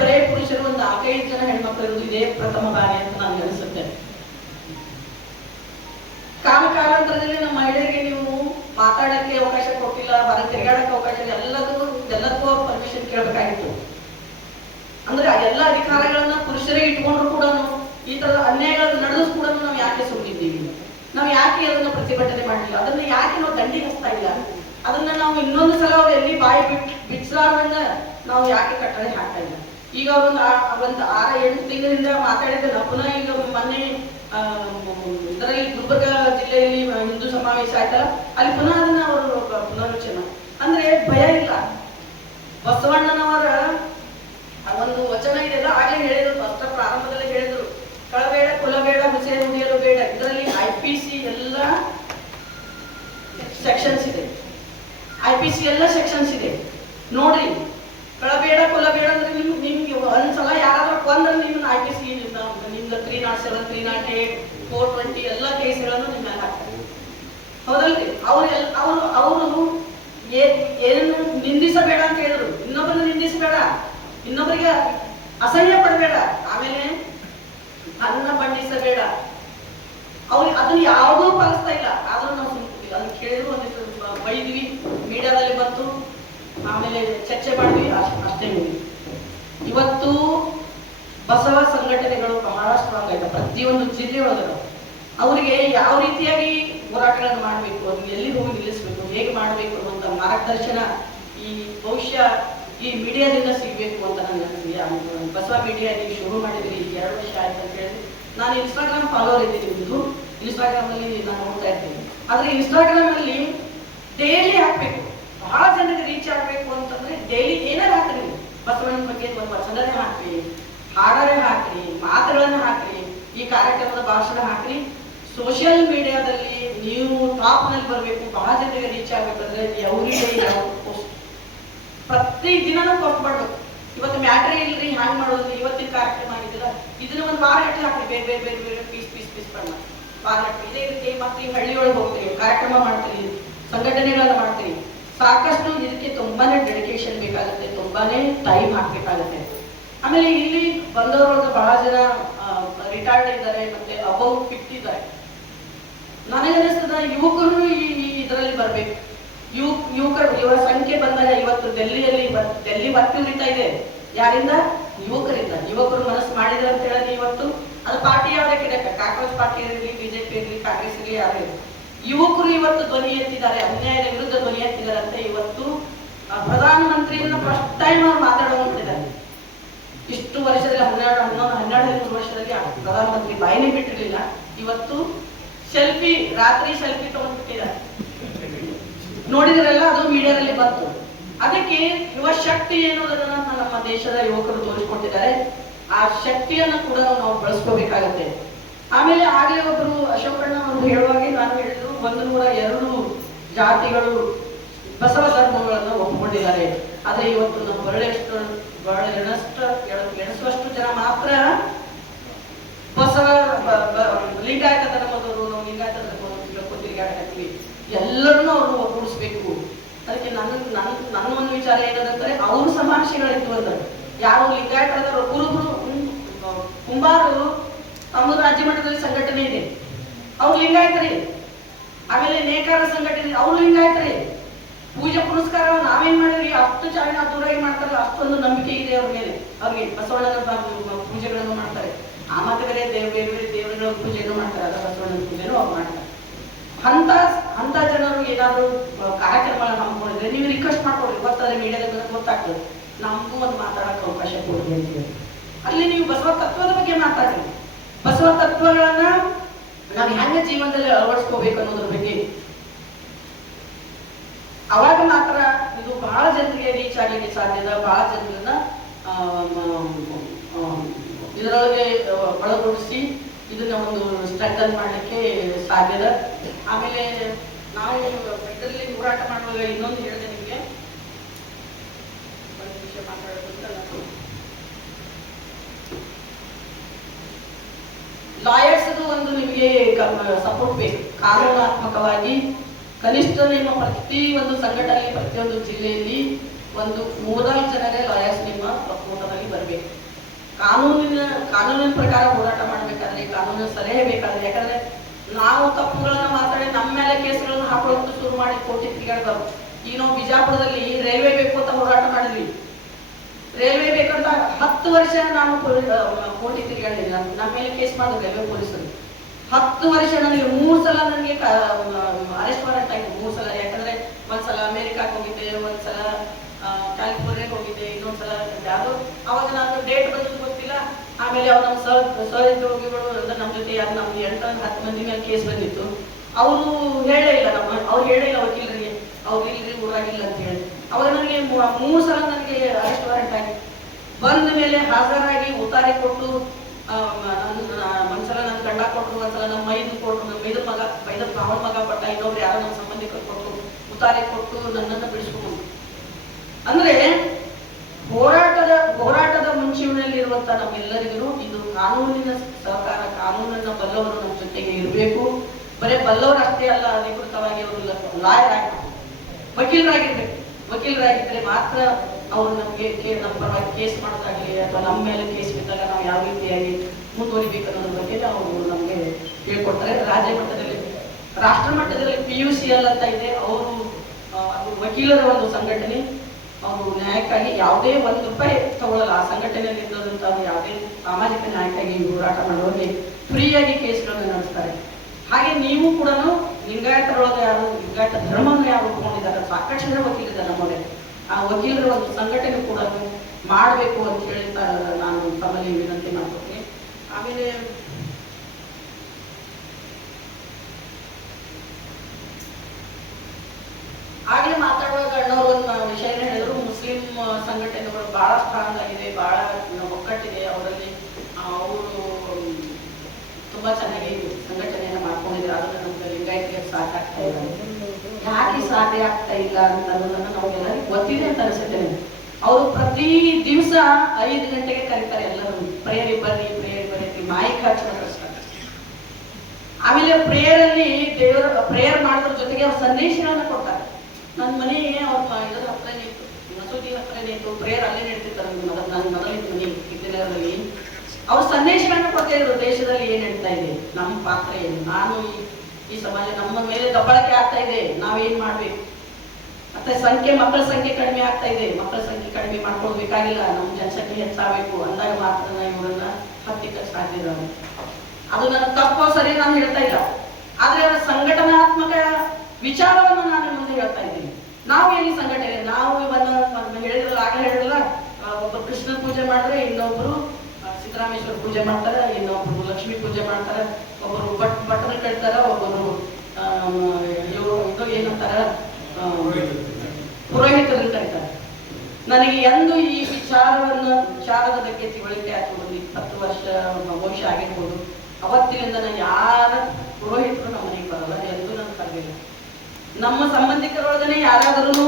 ಬರೇ ಪುರುಷರು ಒಂದು 4-5 ಜನ ಹೆಣ್ಮಕ್ಳು ಇರೋದು ಇದೇ ಪ್ರಥಮ ಬಾರಿ ಅಂತ ನನಗೆ ಅನಿಸುತ್ತೆ. ಕಾಲಾಂತರದಲ್ಲಿ ನಮ್ಮ ಮಹಿಳೆಯರಿಗೆ ನೀವು ಮಾತಾಡಕ್ಕೆ ಅವಕಾಶ ಕೊಟ್ಟಿಲ್ಲ, ಹೊರಗೆ ತಿರುಗಾಡಕ್ಕೆ ಅವಕಾಶ ಇಲ್ಲ, ಎಲ್ಲದಕ್ಕೂ ಪರ್ಮಿಷನ್ ಕೇಳಬೇಕಾಗಿತ್ತು. ಅಂದ್ರೆ ಎಲ್ಲ ಅಧಿಕಾರಗಳನ್ನ ಪುರುಷರೇ ಇಟ್ಕೊಂಡ್ರು ಕೂಡ ಈ ತರದ ಅನ್ಯಾಯಗಳನ್ನು ನಡೆಸ್ ಕೂಡ ನಾವು ಯಾಕೆ ಸುಮ್ಮಿದ್ದೀವಿ? ನಾವು ಯಾಕೆ ಅದನ್ನ ಪ್ರತಿಭಟನೆ ಮಾಡಲಿಲ್ಲ? ಅದನ್ನ ಯಾಕೆ ನಾವು ದಂಡಿಗೆ ಹಚ್ತಾ ಇಲ್ಲ? ಅದನ್ನ ನಾವು ಇನ್ನೊಂದು ಸಲ ಅವ್ರು ಎಲ್ಲಿ ಬಾಯಿ ಬಿಡ್ಸಾರ್ವನ್ನ ನಾವು ಯಾಕೆ ಕಟ್ಟಳೆ ಹಾಕ್ತಾ ಇಲ್ಲ? ಈಗ ಒಂದು 6-8 ತಿಂಗಳಿಂದ ಮಾತಾಡಿದ್ರೆ ಪುನಃ ಈಗ ಮೊನ್ನೆ ಇದರಲ್ಲಿ ಗುಲ್ಬರ್ಗ ಜಿಲ್ಲೆಯಲ್ಲಿ ಹಿಂದೂ ಸಮಾವೇಶ ಆಯ್ತಲ್ಲ, ಅಲ್ಲಿ ಪುನಃ ಅದನ್ನ ಅವರು ಪುನರುಚ್ಚನ ಅಂದ್ರೆ ಭಯ ಇಲ್ಲ. ಬಸವಣ್ಣನವರ ಒಂದು ವಚನ ಇದೆಲ್ಲ ಆಗ್ಲೇ ಹೇಳಿದ್ರು, ಅಷ್ಟ ಪ್ರಾರಂಭದಲ್ಲೇ ಹೇಳಿದ್ರು, ಕಳಬೇಡ ಕುಲಬೇಡ ಹುಸೇನು ಉಳಿಯಲು ಬೇಡ. ಇದರಲ್ಲಿ IPC ಎಲ್ಲ ಸೆಕ್ಷನ್ಸ್ ಇದೆ, IPC ಎಲ್ಲ ಸೆಕ್ಷನ್ಸ್ ಇದೆ ನೋಡ್ರಿ. ಕಳಬೇಡ ಕುಲಬೇಡ ಅಂದ್ರೆ ನಿಮ್ಗೆ ಒಂದ್ಸಲ ಯಾರಾದ್ರೂ ಕೊಂದ್ರೆ ನಿಮ್ನ IPC ನಿಮ್ದು 307, 308, 420 ಎಲ್ಲ ಕೇಸ್ಗಳನ್ನು ನಿಮ್ಮ ಮೇಲೆ ಹಾಕ್ತಾರೆ. ಹೌದಲ್ರಿ? ಅವರು ಏನು ನಿಂದಿಸಬೇಡ ಅಂತ ಹೇಳಿದ್ರು. ಇನ್ನೊಬ್ಬರನ್ನ ನಿಂದಿಸಬೇಡ, ಇನ್ನೊಬ್ಬರಿಗೆ ಅಸಹ್ಯ ಪಡಬೇಡ, ಆಮೇಲೆ ಅನ್ನ ಬಣ್ಣಿಸಬೇಡ. ಅವ್ರಿಗೆ ಅದನ್ನ ಯಾವುದೂ ಪಾಲಿಸ್ತಾ ಇಲ್ಲ. ಆದ್ರೂ ನಾವು ಸುಮ್ಕಿಲ್ಲ. ಅದನ್ನ ಕೇಳಿದ್ರು ಒಂದಿಷ್ಟು ಬೈದ್ವಿ, ಮೀಡಿಯಾದಲ್ಲಿ ಬಂತು, ಆಮೇಲೆ ಚರ್ಚೆ ಮಾಡಿದ್ವಿ, ಅಷ್ಟೇ ಮುಗಿದ್ವಿ. ಇವತ್ತು ಬಸವ ಸಂಘಟನೆಗಳು ಬಹಳ ಸ್ಟ್ರಾಂಗ್ ಆಯ್ತು. ಪ್ರತಿಯೊಂದು ಜಿಲ್ಲೆ ಒಳಗಡೆ ಅವರಿಗೆ ಯಾವ ರೀತಿಯಾಗಿ ಹೋರಾಟಗಳನ್ನು ಮಾಡಬೇಕು, ಅದನ್ನ ಎಲ್ಲಿ ಹೋಗಿ ನಿಲ್ಲಿಸಬೇಕು, ಹೇಗೆ ಮಾಡಬೇಕು ಅನ್ನುವಂಥ ಮಾರ್ಗದರ್ಶನ ಈ ಬಹುಶಃ ಈ ಮೀಡಿಯಾದಿಂದ ಸಿಗಬೇಕು ಅಂತ ನನ್ನ ಅನಿಸಿದೆ. ಬಸವ ಮೀಡಿಯಾ ನೀವು ಶುರು ಮಾಡಿದ್ರಿ 2 ವರ್ಷ ಆಯ್ತು ಅಂತ ಹೇಳಿದ್ರೆ, ನಾನು ಇನ್ಸ್ಟಾಗ್ರಾಮ್ ಫಾಲೋವರ್ ಇದ್ದೀನಿ ನಿಮ್ಮದು, ಇನ್ಸ್ಟಾಗ್ರಾಮ್ ಅಲ್ಲಿ ನಾನು ನೋಡ್ತಾ ಇರ್ತೀನಿ. ಆದ್ರೆ ಇನ್ಸ್ಟಾಗ್ರಾಮ್ ಅಲ್ಲಿ ಡೈಲಿ ಹಾಕ್ಬೇಕು, ಬಹಳ ಜನರಿಗೆ ರೀಚ್ ಆಗ್ಬೇಕು ಅಂತಂದ್ರೆ ಡೈಲಿ ಏನಾರು ಹಾಕ್ರಿ. ಬಸವಣ್ಣನ ಬಗ್ಗೆ ಒಂದು ವಚನನೇ ಹಾಕ್ರಿ, ಹಾಡರೇ ಹಾಕ್ರಿ, ಮಾತುಗಳನ್ನ ಹಾಕ್ರಿ, ಈ ಕಾರ್ಯಕ್ರಮದ ಭಾಷಣ ಹಾಕ್ರಿ. ಸೋಷಿಯಲ್ ಮೀಡಿಯಾದಲ್ಲಿ ನೀವು ಟಾಪ್ ನಲ್ಲಿ ಬರಬೇಕು, ಬಹಳ ಜನರಿಗೆ ರೀಚ್ ಆಗ್ಬೇಕಂದ್ರೆ ಯಾವ ಪೋಸ್ಟ್ ಪ್ರತಿ ದಿನನೂ ಪೋಸ್ಟ್ ಮಾಡ್ಬೇಕು. ಇವತ್ತು ಮ್ಯಾಟ್ರೇ ಇಲ್ರಿ ಹ್ಯಾಂಗ್ ಮಾಡೋದು, ಇವತ್ತಿನ ಕಾರ್ಯಕ್ರಮ ಆಗಿದ್ದಿಲ್ಲ, ಇದನ್ನ ಒಂದು ವಾರ ಗಟ್ಟಲೆ ಹಾಕ್ರಿ, ಬೇರೆ ಬೇರೆ ಬೇರೆ ಬೇರೆ ಪೀಸ್ ಮಾಡಿ ವಾರ ಗಟ್ಟಲೆ. ಇದೇ ರೀತಿ ಮತ್ತೆ ಈ ಹಳ್ಳಿಯೊಳಗೆ ಹೋಗ್ತೀವಿ, ಕಾರ್ಯಕ್ರಮ ಮಾಡ್ತೀವಿ, ಸಂಘಟನೆಗಳನ್ನ ಮಾಡ್ತೀವಿ. ಸಾಕಷ್ಟು ಇದಕ್ಕೆ ತುಂಬಾನೇ ಡೆಡಿಕೇಶನ್ ಬೇಕಾಗುತ್ತೆ, ತುಂಬಾನೇ ಟೈಮ್ ಹಾಕ್ಬೇಕಾಗುತ್ತೆ. ಆಮೇಲೆ ಇಲ್ಲಿ ಬಂದವರೊಳಗೆ ಬಹಳ ಜನ ರಿಟೈರ್ಡ್ ಇದ್ದಾರೆ, ಮತ್ತೆ ಅಬೌವ್ 50 ಇದ್ದಾರೆ. ನನಗನ್ನಿಸ್ತದ ಯುವಕರು ಈ ಇದರಲ್ಲಿ ಬರ್ಬೇಕು. ಇವರ ಸಂಖ್ಯೆ ಬಂದಾಗ ಇವತ್ತು ಡೆಲ್ಲಿ ಬತ್ತಿ ಉರಿತಾ ಇದೆ. ಯಾರಿಂದ? ಯುವಕರಿಂದ. ಯುವಕರು ಮನಸ್ಸು ಮಾಡಿದ್ರೆ ಅಂತ ಹೇಳಿ ಇವತ್ತು ಅದು ಪಾರ್ಟಿ ಯಾವುದಕ್ಕೆ, ಕಾಂಗ್ರೆಸ್ ಪಾರ್ಟಿ ಇರಲಿ, ಬಿಜೆಪಿ ಇರಲಿ, ಕಾಂಗ್ರೆಸ್ ಇರಲಿ, ಯಾರು ಇರಲಿ, ಯುವಕರು ಇವತ್ತು ಧ್ವನಿ ಎತ್ತಿದ್ದಾರೆ, ಅನ್ಯಾಯದ ವಿರುದ್ಧ ಧ್ವನಿ ಎತ್ತಿದ್ದಾರೆ ಅಂತ ಇವತ್ತು ಪ್ರಧಾನ ಮಂತ್ರಿಯನ್ನ ಫಸ್ಟ್ ಟೈಮ್ ಅವ್ರು ಮಾತಾಡುವಂತಿದ್ದಾರೆ. ಇಷ್ಟು ವರ್ಷದಲ್ಲಿ 12 ವರ್ಷದಲ್ಲಿ ಪ್ರಧಾನ ಮಂತ್ರಿ ಬಾಯಿನೇ ಬಿಟ್ಟಿರ್ಲಿಲ್ಲ. ಇವತ್ತು ರಾತ್ರಿ ಸೆಲ್ಫಿ ತಗೊಂಡ್ಬಿಟ್ಟಿದ್ದಾರೆ, ನೋಡಿದ್ರೆಲ್ಲ, ಅದು ಮೀಡಿಯಾದಲ್ಲಿ ಬಂತು. ಅದಕ್ಕೆ ಯುವ ಶಕ್ತಿ ಎನ್ನುವುದನ್ನ ನಮ್ಮ ದೇಶದ ಯುವಕರು ತೋರಿಸಿಕೊಟ್ಟಿದ್ದಾರೆ. ಆ ಶಕ್ತಿಯನ್ನ ಕೂಡ ನಾವು ಬಳಸ್ಕೋಬೇಕಾಗತ್ತೆ. ಆಮೇಲೆ ಆಗಲೇ ಒಬ್ರು ಅಶೋಕಣ್ಣ ಅವರು ಹೇಳುವಾಗೆ ನಾನು ಹೇಳಿದ್ರು, 102 ಜಾತಿಗಳು ಬಸವ ಧರ್ಮಗಳನ್ನು ಒಪ್ಪಿಕೊಂಡಿದ್ದಾರೆ. ಆದ್ರೆ ಇವತ್ತು ನಮ್ಮ ಎಣಿಸುವಷ್ಟು ಜನ ಮಾತ್ರ ಮಹರ್ಷಿಗಳಿತ್ತು ಅಂದ್ರೆ ಯಾರು ಲಿಂಗಾಯತರಾದ ಕುರುಬರು ಕುಂಬಾರರು ತಮ್ಮ ರಾಜ್ಯ ಮಟ್ಟದಲ್ಲಿ ಸಂಘಟನೆ ಇದೆ, ಅವ್ರು ಲಿಂಗಾಯತರಿ. ಆಮೇಲೆ ನೇಕಾರ ಸಂಘಟನೆ ಅವ್ರು ಲಿಂಗಾಯತರಿ. ಪೂಜೆ ಪುರಸ್ಕಾರ ನಾವೇನ್ ಮಾಡಿದ್ರಿ ಅಷ್ಟು ಚೆನ್ನಾಗಿ ಅದ್ದೂರಾಗಿ ಮಾಡ್ತಾರಲ್ಲ, ಅಷ್ಟೊಂದು ನಂಬಿಕೆ ಇದೆ ಅವ್ರ ಮೇಲೆ. ಅವ್ರಿಗೆ ಬಸವಣ್ಣನ ಪೂಜೆಗಳನ್ನು ಮಾಡ್ತಾರೆ. ಆ ಮತ್ತೆ ಬೇರೆ ಬೇರೆ ಬೇರೆ ದೇವರುಗಳ ಪೂಜೆಯನ್ನು ಮಾಡ್ತಾರೆ, ಅದ ಬಸವಣ್ಣನ ಪೂಜೆನೂ ಅವ್ರು ಮಾಡ್ತಾರೆ. ಅಂತ ಜನರು ಏನಾದ್ರು ಕಾರ್ಯಕ್ರಮಗಳನ್ನ ಹಮ್ಮಿಕೊಂಡಿದ್ರೆ ನೀವು ರಿಕ್ವೆಸ್ಟ್ ಮಾಡ್ಕೊಡ್ರಿ. ಗೊತ್ತಾದ್ರೆ ಮೀಡಿಯಾದಾಗ ಗೊತ್ತಾಗ್ತದೆ, ನಮಗೂ ಒಂದು ಮಾತಾಡಕ್ಕೆ ಅವಕಾಶ ಕೊಡ್ರಿ ಅಂತ ಹೇಳಿ. ಅಲ್ಲಿ ನೀವು ಬಸವ ತತ್ವದ ಬಗ್ಗೆ ಮಾತಾಡ್ರಿ. ಬಸವ ತತ್ವಗಳನ್ನ ನಾವು ಹೆಂಗ ಜೀವನದಲ್ಲಿ ಅಳವಡಿಸ್ಕೋಬೇಕು ಅನ್ನೋದ್ರ ಬಗ್ಗೆ. ಅವಾಗ ಮಾತ್ರ ಇದು ಬಹಳ ಜನರಿಗೆ ರೀಚ್ ಆಗಲಿಕ್ಕೆ ಸಾಧ್ಯದ. ಬಹಳ ಜನರನ್ನ ಇದರೊಳಗೆ ಒಳಗೊಳಿಸಿ ಇದನ್ನ ಒಂದು ಸ್ಟ್ರೆಂಥನ್ ಮಾಡಲಿಕ್ಕೆ ಸಾಧ್ಯದ. ಆಮೇಲೆ ನಾವು ಇದರಲ್ಲಿ ಹೋರಾಟ ಮಾಡುವಾಗ ಇನ್ನೊಂದು ಹೇಳಿದೆ ನಿಮಗೆ, ಒಂದು ವಿಷಯ ಮಾತಾಡೋದಂತ ಲಾಯರ್ಸ್ ಒಂದು ನಿಮಗೆ ಸಪೋರ್ಟ್ ಬೇಕು. ಕಾನೂನಾತ್ಮಕವಾಗಿ ಕನಿಷ್ಠ ನಿಮ್ಮ ಪ್ರತಿ ಒಂದು ಸಂಘಟನೆ, ಪ್ರತಿಯೊಂದು ಜಿಲ್ಲೆಯಲ್ಲಿ ಒಂದು 3-4 ಜನರೇ ಲಾಯರ್ಸ್ ನಿಮ್ಮ ಒಕ್ಕೂಟದಲ್ಲಿ ಬರಬೇಕು. ಕಾನೂನಿನ ಪ್ರಕಾರ ಹೋರಾಟ ಮಾಡಬೇಕಾದ್ರೆ, ಕಾನೂನಿನ ಸಲಹೆ ಬೇಕಾದ್ರೆ. ಯಾಕಂದ್ರೆ ನಾವು ತಪ್ಪುಗಳನ್ನ ಮಾತಾಡಿ ನಮ್ಮ ಮೇಲೆ ಕೇಸ್ಗಳನ್ನ ಹಾಕೊಳ್ಳೋದು ಶುರು ಮಾಡಿ ಕೋರ್ಟ್ ತಿರುಗಾಡ್ಬಾರ್ದು. ಈಗ ನಾವು ಬಿಜಾಪುರದಲ್ಲಿ ರೈಲ್ವೆ ಬೇಕು ಅಂತ ಹೋರಾಟ ಮಾಡಿದ್ವಿ. ರೈಲ್ವೆ ಬೇಕಂತ 10 ವರ್ಷ ನಾನು ಕೋರ್ಟ್ ತಿರುಗಾಡಿಲ್ಲ. ನಮ್ಮ ಮೇಲೆ ಕೇಸ್ ಮಾಡಿದ್ರು ರೈಲ್ವೆ ಪೊಲೀಸರು. 10 ವರ್ಷ ನನಗೆ 3 ಸಲ ನನಗೆ ಅರೆಸ್ಟ್ ವಾರೆಂಟ್ ಆಯ್ತು. 3 ಸಲ. ಯಾಕಂದ್ರೆ ಒಂದ್ಸಲ ಅಮೆರಿಕಾಕ್ಕೆ ಹೋಗಿದ್ದೆ, ಒಂದ್ಸಲ ಕ್ಯಾಲಿಫೋರ್ನಿಯಾಗೆ ಹೋಗಿದ್ದೆ, ಇನ್ನೊಂದ್ಸಲ ಯಾರು ಅವಾಗ ನಾನು ಡೇಟ್ ಬಂದದ್ದು ಗೊತ್ತಿಲ್ಲ. ಆಮೇಲೆ ಅವ್ರು ನಮ್ಮ ಸರ್ ಉದ್ಯೋಗಿಗಳು ಅಂದ್ರೆ ನಮ್ಮ ಜೊತೆ ಯಾರು ನಮ್ಗೆ 8-10 ಮಂದಿ ಮೇಲೆ ಕೇಸ್ ಬಂದಿತ್ತು. ಅವರು ಹೇಳೇ ಇಲ್ಲ, ಅವ್ರು ಹೇಳೇ ಇಲ್ಲ ವಕೀಲರಿಗೆ, ಅವ್ರು ಇಲ್ರಿ ಊರಾಗಿಲ್ಲ ಅಂತ ಹೇಳಿ. ಅವಾಗ ನನಗೆ 3 ಸಲ ನನಗೆ ಅರೆಸ್ಟ್ ವಾರೆಂಟ್ ಆಗಿ ಬಂದ ಮೇಲೆ ಹಾಜರಾಗಿ ಉತ್ತಾರಿ ಕೊಟ್ಟು, ಒಂದ್ಸಲ ನನ್ನ ಗಂಡ ಕೊಟ್ಟರು, ಒಂದ್ಸಲ ನಮ್ಮ ಮೈದು ಕೊಟ್ಟರು, ನಮ್ಮ ಮೈದ ಅವನ ಮಗ ಪಟ್ಟ, ಇನ್ನೊಬ್ರು ಯಾರೋ ನಮ್ಮ ಸಂಬಂಧಿಕರು ಕೊಟ್ಟು ಉತ್ತಾರಿ ಕೊಟ್ಟು ನನ್ನನ್ನು ಬಿಡಿಸ್ಕೊಂಡು. ಅಂದ್ರೆ ಹೋರಾಟದ ಮುಂಚೂಣಿಯಲ್ಲಿರುವಂತ ನಮ್ಮೆಲ್ಲರಿಗೂ ಇದು ಕಾನೂನಿನ ಸಹಕಾರ, ಕಾನೂನನ್ನ ಬಲ್ಲವರು ನಮ್ಮ ಜೊತೆಗೆ ಇರಬೇಕು. ಬರೀ ಬಲ್ಲವರು ಅಷ್ಟೇ ಅಲ್ಲ, ಅಧಿಕೃತವಾಗಿ ಅವರು ಲಾಯರ್ ಆಗಬೇಕು, ವಕೀಲರಾಗಿರ್ಬೇಕು. ವಕೀಲರಾಗಿದ್ರೆ ಮಾತ್ರ ಅವರು ನಮ್ಗೆ ನಮ್ಮ ಪರವಾಗಿ ಕೇಸ್ ಮಾಡೋದಾಗ್ಲಿ ಅಥವಾ ನಮ್ಮ ಮೇಲೆ ಕೇಸ್ ಬಿದ್ದಾಗ ನಾವು ಯಾವ ರೀತಿಯಾಗಿ ಮುಂದುವರಿಬೇಕು ಅನ್ನೋದ್ರ ಬಗ್ಗೆ ಅವರು ನಮ್ಗೆ ಹೇಳ್ಕೊಡ್ತಾರೆ. ರಾಜ್ಯ ಮಟ್ಟದಲ್ಲಿ, ರಾಷ್ಟ್ರ ಮಟ್ಟದಲ್ಲಿ PUCL ಅಂತ ಇದೆ. ಅವರು ಅದು ವಕೀಲರ ಒಂದು ಸಂಘಟನೆ. ಅವರು ನ್ಯಾಯಕ್ಕಾಗಿ ಯಾವುದೇ ₹1 ತಗೊಳ್ಳಲ್ಲ. ಆ ಸಂಘಟನೆಯಲ್ಲಿ ಇದ್ದದಂತ ಯಾವುದೇ ಸಾಮಾಜಿಕ ನ್ಯಾಯಕ್ಕಾಗಿ ಹೋರಾಟ ಮಾಡುವವರಿಗೆ ಫ್ರೀಯಾಗಿ ಕೇಸ್ಗಳನ್ನು ನಡೆಸ್ತಾರೆ. ಹಾಗೆ ನೀವು ಕೂಡ ಲಿಂಗಾಯತರೊಳಗೆ ಯಾರು ಲಿಂಗಾಯತ ಧರ್ಮವನ್ನು ಯಾರು ಒಪ್ಕೊಂಡಿದ್ದಾರೆ, ಸಾಕಷ್ಟು ಜನ ವಕೀಲರಿದ್ದಾರೆ ನಮ್ಮೊಳಗೆ. ಆ ವಕೀಲರ ಒಂದು ಸಂಘಟನೆ ಕೂಡ ಮಾಡಬೇಕು ಅಂತ ಹೇಳಿ ನಾನು ತಮ್ಮಲ್ಲಿ ವಿನಂತಿ ಮಾಡ್ಕೊತೀನಿ. ಆಮೇಲೆ ಆಗಲೇ ಮಾತಾಡುವಾಗ ಅಣ್ಣವರು ಒಂದು ವಿಷಯನ ಹೇಳಿದ್ರು, ಮುಸ್ಲಿಂ ಸಂಘಟನೆಗಳು ಬಹಳ ಸ್ಟ್ರಾಂಗ್ ಆಗಿದೆ, ಬಹಳ ಒಕ್ಕಟ್ಟಿದೆ ಅವರಲ್ಲಿ. ಅವರು ತುಂಬಾ ಚೆನ್ನಾಗಿ ಸಂಘಟನೆಯನ್ನ ಮಾಡ್ಕೊಂಡಿದ್ದಾರೆ. ಅದನ್ನ ನಮ್ಗೆ ಲಿಂಗಾಯತರಿಗೆ ಸಾಧ್ಯ ಆಗ್ತಾ ಇಲ್ಲ. ಯಾಕೆ ಸಾಧ್ಯ ಆಗ್ತಾ ಇಲ್ಲ ಅಂತ ಅನ್ನೋದನ್ನ ನಮಗೆಲ್ಲರಿಗೂ ಗೊತ್ತಿದೆ ಅಂತ ಅನಿಸುತ್ತೇನೆ. ಅವರು ಪ್ರತಿ ದಿವಸ 5 ಗಂಟೆಗೆ ಕರೀತಾರೆ ಎಲ್ಲರೂ, ಪ್ರೇಯರ್ ಬರ್ರಿ ಮಾಯಿಕ್ ಹಚ್ಚಿ. ಆಮೇಲೆ ಪ್ರೇಯರ್ ಅಲ್ಲಿ ಪ್ರೇಯರ್ ಮಾಡೋದ್ರ ಜೊತೆಗೆ ಅವ್ರ ಸಂದೇಶಗಳನ್ನ ಕೊಡ್ತಾರೆ. ನನ್ನ ಮನೆ ಅವ್ರ ಇದರ ಹತ್ರನೇ ಇತ್ತು, ಮಸೂದಿ ಹತ್ರನೇ ಇತ್ತು, ಪ್ರೇಯರ್ ಅಲ್ಲೇ ನಡೀತಿತ್ತು. ನನ್ನ ಮೊದಲಿತ್ತು ಮನೆ ವಿದ್ಯಾಲಯದಲ್ಲಿ. ಅವ್ರ ಸಂದೇಶಗಳನ್ನ ಕೊಡ್ತಾ ಇದ್ರು, ದೇಶದಲ್ಲಿ ಏನ್ ನಡೀತಾ ಇದೆ, ನಮ್ಮ ಪಾತ್ರ ಏನು, ನಾನು ಈ ಸಮಾಜ ನಮ್ಮ ಮೇಲೆ ದಬ್ಬಳಕೆ ಆಗ್ತಾ ಇದೆ, ನಾವೇನ್ ಮಾಡ್ಬೇಕು. ಮತ್ತೆ ಮಕ್ಕಳ ಸಂಖ್ಯೆ ಕಡಿಮೆ ಆಗ್ತಾ ಇದೆ, ಮಕ್ಕಳ ಸಂಖ್ಯೆ ಕಡಿಮೆ ಮಾಡ್ಕೊಳ್ಬೇಕಾಗಿಲ್ಲ, ನಮ್ಮ ಜನಸಂಖ್ಯೆ ಹೆಚ್ಚಾಗಬೇಕು ಅಂದಾಗ ಮಾತ್ರ ಇವರನ್ನ ಹತ್ತಿಕ್ಕೆ ಸಾಧ್ಯ ಇದೆ. ಅದು ನನ್ನ ತಪ್ಪೋ ಸರಿ ನಾನು ಹೇಳ್ತಾ ಇಲ್ಲ, ಆದ್ರೆ ಅವರ ಸಂಘಟನಾತ್ಮಕ ವಿಚಾರವನ್ನು ನಾನು ಮುಂದೆ ಹೇಳ್ತಾ ಇದ್ದೀನಿ. ನಾವು ಏನು ಸಂಘಟನೆ, ನಾವು ಹೇಳಿದ್ರಲ್ಲ ಆಗಲೇ ಹೇಳಿದ್ರಲ್ಲ, ಒಬ್ಬರು ಕೃಷ್ಣ ಪೂಜೆ ಮಾಡಿದ್ರೆ ಇನ್ನೊಬ್ರು ಸಿದ್ದರಾಮೇಶ್ವರ ಪೂಜೆ ಮಾಡ್ತಾರೆ, ಇನ್ನೊಬ್ರು ಲಕ್ಷ್ಮೀ ಪೂಜೆ ಮಾಡ್ತಾರೆ, ಒಬ್ಬರು ಬಟ್ಟನ ಕಟ್ತಾರ, ಒಬ್ಬರು ಇದು ಏನಂತಾರ ಪುರೋಹಿತರನ್ನು ಕರೀತಾರೆ. ನನಗೆ ಎಂದು ಈ ವಿಚಾರದ ಬಗ್ಗೆ ತಿಳುವಳಿಕೆ ಆಯ್ತು, ಒಂದು 20 ವರ್ಷ ಬಹುಶಃ ಆಗಿರ್ಬೋದು. ಅವತ್ತಿನಿಂದ ನಾನು ಯಾರ ಪುರೋಹಿತರು ನಮ್ಮ ಮನೆಗೆ ಬರಲ್ಲ, ಎಂದು ನಾನು ಕರೆದಿಲ್ಲ. ನಮ್ಮ ಸಂಬಂಧಿಕರೊಳಗನೆ ಯಾರಾದ್ರೂ